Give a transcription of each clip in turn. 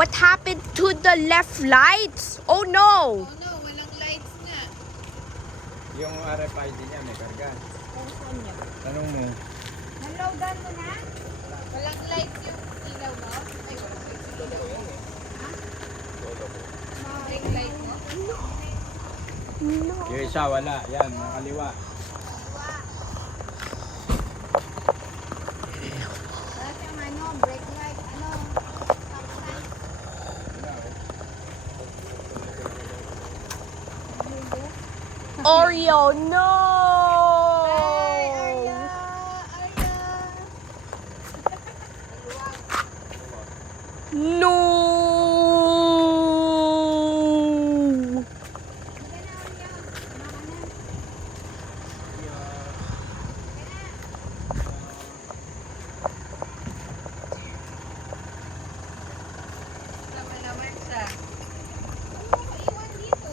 What happened to the left lights? Oh no! Oh no, walang lights nga. Yung RFID niya may karga. Saan niya? Tanong mo. Naloadan mo na? Walang lights yung ilaw mo? Ay, walang lights yung ilaw mo. Ha? Walang light mo? No. Yung isa wala. Yan, nakaliwa. Wala siyang ano, brake light, ano, stop sign. Oreo, no! Ay, Arya! Arya! No! Naman siya. Ano mo iwan dito?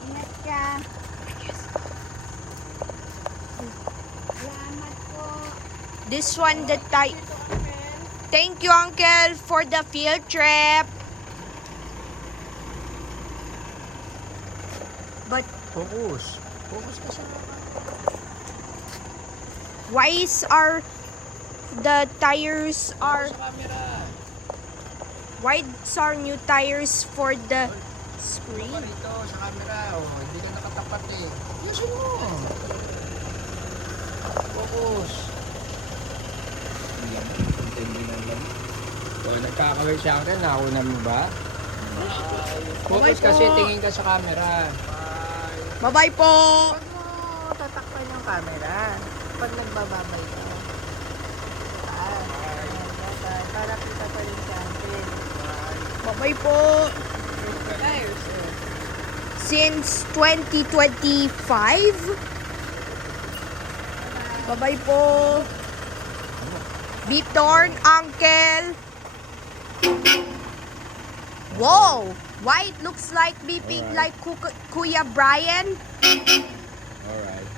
Ingat ka. Salamat po. This one the Thank you, Uncle, for the field trip. But Focus. Focus ka sa... why is the tires are Sa camera. why are new tires for the screen? Ano rito sa camera? Oh, hindi ka nakatapat eh. Yusin mo. Focus. Hindi na lang. Oh, nagkakaway siya akin. Nakunan mo ba? Focus Bye-bye kasi po. tingin ka sa camera. Bye-bye po. Huwag mo tatakpan yung camera pag nagbababay ka. Para kita pa rin si Uncle. Bye-bye po. Tires. Since 2025. Bye-bye po. Beep Dorn, Uncle. Whoa! Why it looks like beeping Alright. like Kuya Brian? Alright.